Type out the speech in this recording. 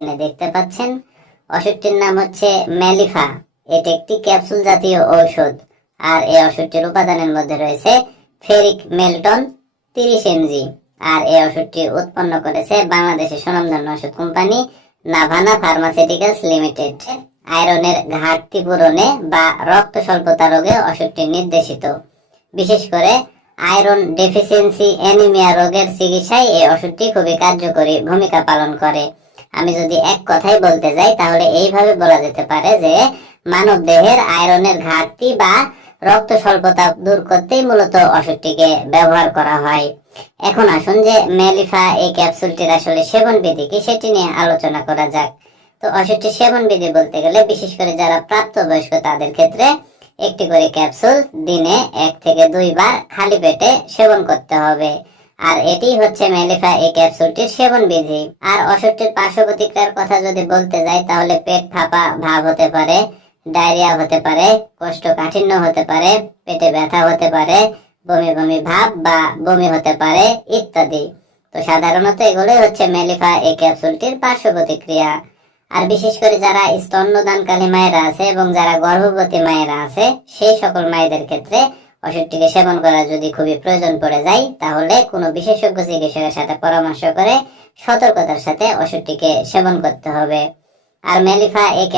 দেখতে পাচ্ছেন, ওষুধটির নাম হচ্ছে ম্যালিফা এটি একটি ক্যাপসুল জাতীয় ঔষধ। আর এই ওষুধটির উপাদানের মধ্যে রয়েছে ফেরিক মেলটন তিরিশ এমজি। আর এই ওষুধটি উৎপন্ন করেছে বাংলাদেশের সুনামধন্য ওষুধ কোম্পানি নাভানা ফার্মাসিউটিক্যালস লিমিটেড। আয়রনের ঘাটতি পূরণে বা রক্ত স্বল্পতা রোগে ওষুধটি নির্দেশিত। বিশেষ করে আয়রন ডেফিসিয়েন্সি অ্যানিমিয়া রোগের চিকিৎসায় এই ওষুধটি খুবই কার্যকরী ভূমিকা পালন করে। আমি যদি এক কথাই বলতে যাই, তাহলে এইভাবে বলা যেতে পারে যে, মানব দেহের আয়রনের ঘাটতি বা রক্ত স্বল্পতা দূর করতেই মূলত ওষুধটিকে ব্যবহার করা হয়। এখন আসুন যে মেলিফা এই ক্যাপসুলটির আসলে সেবন বিধি কি সেটি নিয়ে আলোচনা করা যাক। তো ওষুধটি সেবন বিধি বলতে গেলে, বিশেষ করে যারা প্রাপ্তবয়স্ক, তাদের ক্ষেত্রে একটি করে ক্যাপসুল দিনে এক থেকে দুইবার খালি পেটে সেবন করতে হবে। আর এটি হচ্ছে মেলিফা এই ক্যাপসুলটির সেবন বিধি। আর ওষুধটির পার্শ্ব প্রতিক্রিয়ার কথা যদি বলতে যাই, তাহলে পেট ফাঁপা ভাব হতে পারে, ডায়রিয়া হতে পারে, কোষ্ঠকাঠিন্য হতে পারে, পেটে ব্যথা হতে পারে, বমি বমি ভাব বা বমি হতে পারে ইত্যাদি। তো সাধারণত এগুলোই হচ্ছে মেলিফা এই ক্যাপসুলটির পার্শ্ব প্রতিক্রিয়া আর বিশেষ করে যারা স্তন্যদানকালী মায়েরা আছে এবং যারা গর্ভবতী মায়েরা আছে, সেই সকল মায়েদের ক্ষেত্রে ওষুধটিকে সেবন করা যদি খুবই প্রয়োজন পড়ে যায়, তাহলে কোনো বিশেষজ্ঞ চিকিৎসকের সাথে পরামর্শ করে সতর্কতার সাথে ওষুধটিকে সেবন করতে হবে। আর মেলিফা ক্যাপ